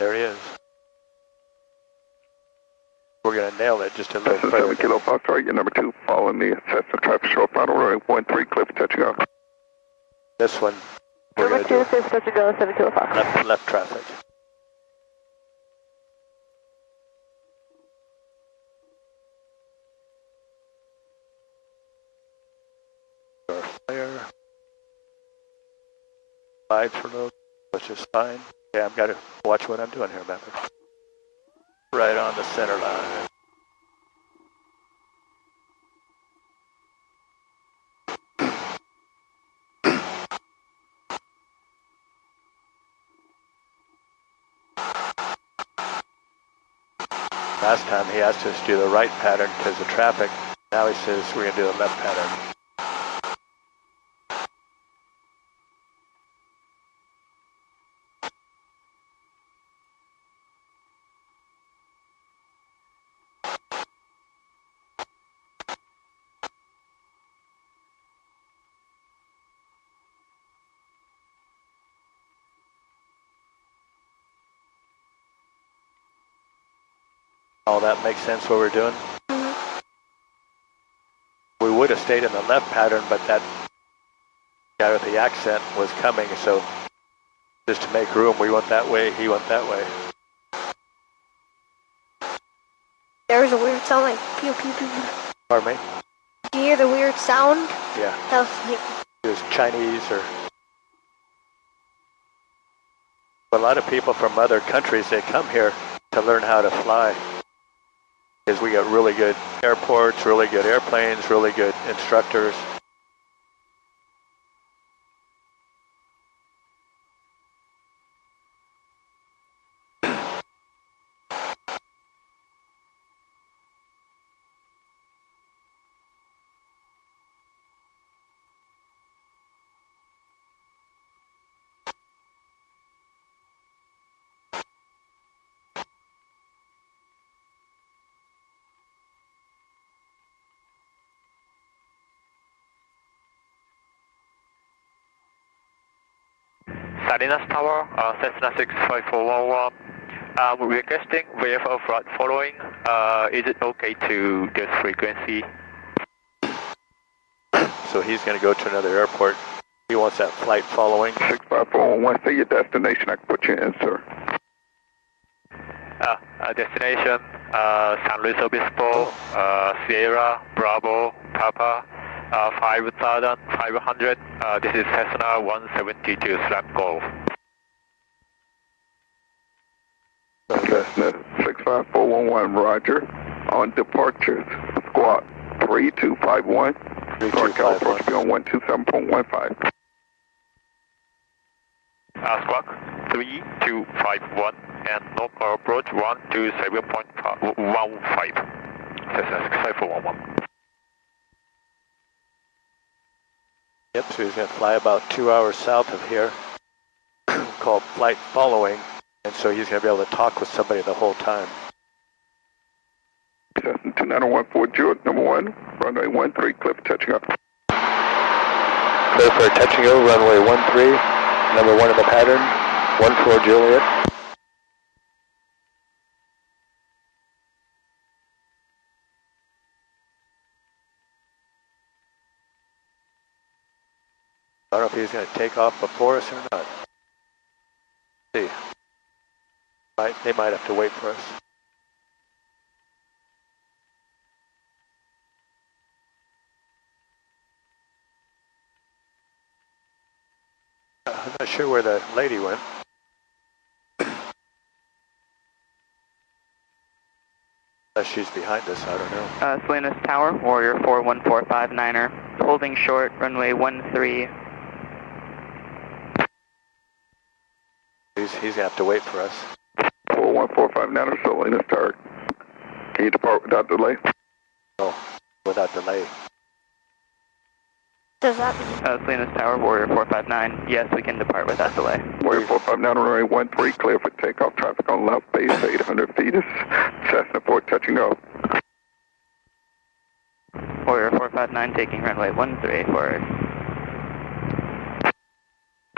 There he is. We're going to nail it just a little further. 7 Kilo Foxtrot, your number 2, following the Cessna traffic short final runway 13, cliff touching off. This one, we're going to do Number 2, cliff touching go, 7 Kilo Foxtrot. left traffic. Our flare. Slide for load, which is fine. Yeah, I've got to watch what I'm doing here, Maverick. Right on the center line. Last time he asked us to do the right pattern because of traffic. Now he says we're going to do the left pattern. All that makes sense what we're doing? We would have stayed in the left pattern, but that guy with the accent was coming, so just to make room, we went that way, he went that way. There was a weird sound like pew pew pew. Pardon me? Did you hear the weird sound? Yeah. That was like... It was Chinese or... But a lot of people from other countries, they come here to learn how to fly. Because we got really good airports, really good airplanes, really good instructors. Salinas Tower, Cessna150. We're requesting VFO flight following. Is it okay to this frequency? So he's going to go to another airport. He wants that flight following. 65411, say your destination, I can put you in, sir. Destination, San Luis Obispo, Sierra, Bravo, Papa, 5,500. This is Cessna150 Slam Golf. Cessna 65411, roger. On departures, squawk 3251. Start Cal approach be on 127.15. Squawk 3251 and local approach 127.15. Cessna 65411. Yep, so he's going to fly about 2 hours south of here, called flight following, and so he's going to be able to talk with somebody the whole time. Cessna 29140, George, number 1, runway 13, cliff touching up. Clear for touching over, runway 13, number 1 in the pattern, 14 Juliet. I don't know if he's going to take off before us or not. Let's see. They might have to wait for us. I'm not sure where the lady went. Unless she's behind us, I don't know. Salinas Tower, Warrior 41459er, holding short, runway 13. He's going to have to wait for us. 41459er, Salinas Tower. Can you depart without delay? No, without delay. Does that mean? Salinas Tower, Warrior 459. Yes, we can depart without delay. Warrior 459, runway 13, clear for takeoff. Traffic on left base, 800 feet is Cessna 4 touching go. Warrior 459 taking runway 13 forward.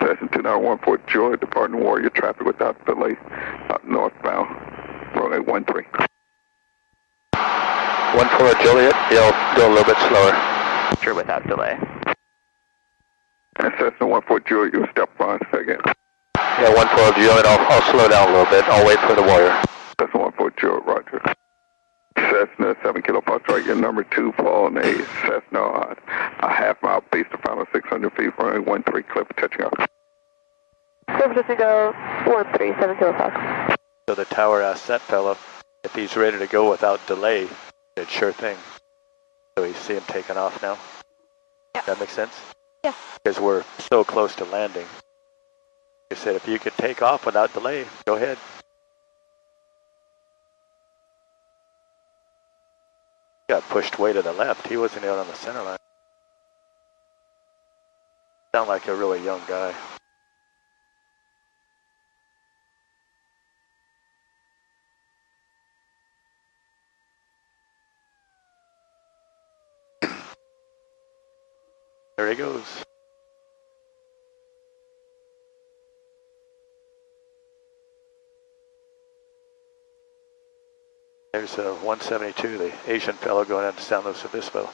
Cessna 214 departing Warrior traffic without delay, northbound, runway 13. 14 Juliet, you'll go a little bit slower. Sure, without delay. And Cessna 140, you'll step on second. Yeah, 14 Juliet, I'll slow down a little bit. I'll wait for the Warrior. Cessna 140, roger. Cessna 7 Kilo Foxtrot, your number 2, following a Cessna on a half mile base to final 600 feet, runway 13, clear for touching off. San Francisco 13, 7 Kilo Fox. So the tower asked that fellow if he's ready to go without delay. It's sure thing. So you see him taking off now? Yeah. That makes sense? Yeah. Because we're so close to landing. He said if you could take off without delay, go ahead. Got pushed way to the left. He wasn't out on the center line. Sound like a really young guy. There he goes. There's a 172, the Asian fellow going into San Luis Obispo.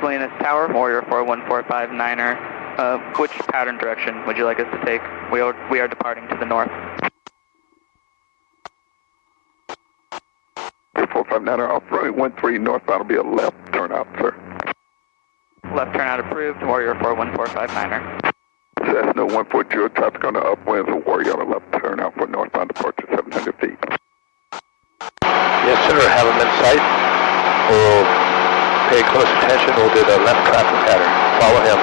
Salinas Tower, Warrior 41459er. Which pattern direction would you like us to take? We are departing to the north. 459er off runway 13, northbound will be a left turnout, sir. Left turnout approved, Warrior 41459er. Cessna 140, traffic on the upwinds, a Warrior on the left turnout for northbound departure 700 feet. Yes, sir. Have him in sight. We'll pay close attention. We'll do the left traffic pattern. Follow him.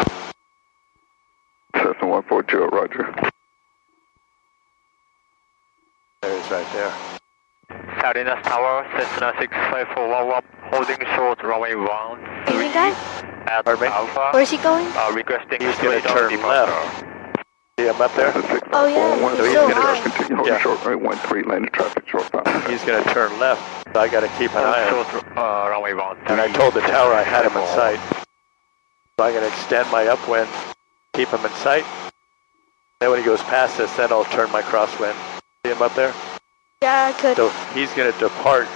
Cessna 140, roger. There he's right there. Salinas Tower, Cessna 654 warm-up, holding short runway 13 Asian guy? at Pardon me? Alpha. Where's he going? Requesting He's going to turn departure. left. See him up there? Oh, yeah, One, he's so so he's high. going to continue holding Yeah. short runway 13, landing traffic shortbound. He's going to turn left. So I got to keep an eye on him. Short runway 13. And I told the tower I had him in sight. So I'm going to extend my upwind, keep him in sight. Then when he goes past us, then I'll turn my crosswind. See him up there? Yeah, I could. So he's going to depart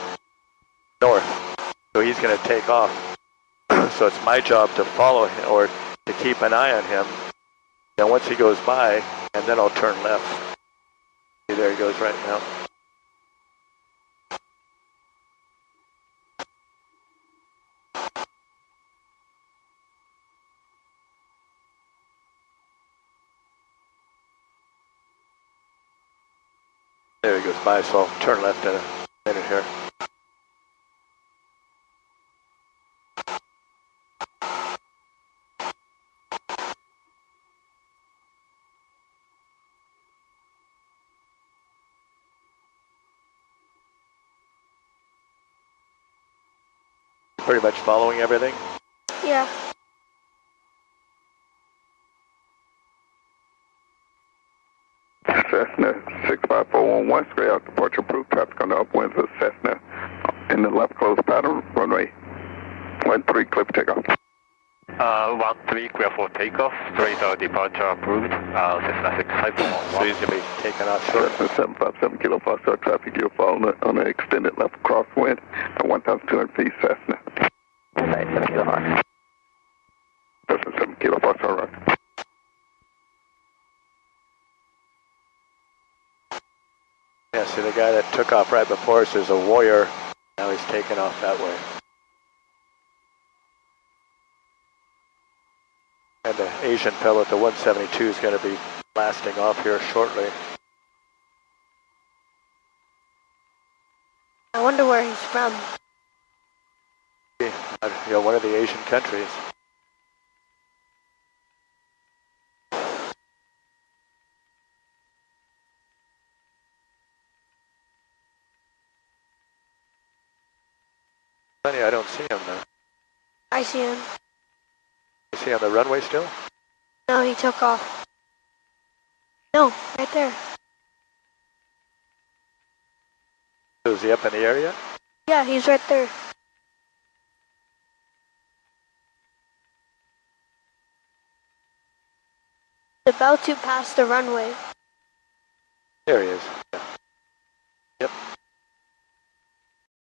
north. So he's going to take off. So it's my job to follow him or to keep an eye on him. Then once he goes by, and then I'll turn left. See, there he goes right now. There he goes by, so I'll turn left in a minute here. Pretty much following everything. Yeah. Cessna 65411, straight out departure approved, traffic on the upwinds of Cessna in the left close pattern, runway 13, clear for takeoff. 13, clear for takeoff, straight departure approved, Cessna So 654. he's going to be taking off short. Cessna 757 Kilo Foxtrot traffic, you'll follow on an extended left crosswind at 1,200 feet, Cessna. Site 7 Kilo Fox. Cessna 7 Kilo Foxtrot, roger. Yeah, see the guy that took off right before us is a Warrior. Now he's taking off that way. And the Asian fellow at the 172 is going to be blasting off here shortly. I wonder where he's from. You know, one of the Asian countries. Funny, I don't see him though. I see him. Is he on the runway still? No, he took off. No, right there. So is he up in the air yet? Yeah, he's right there. About to pass the runway.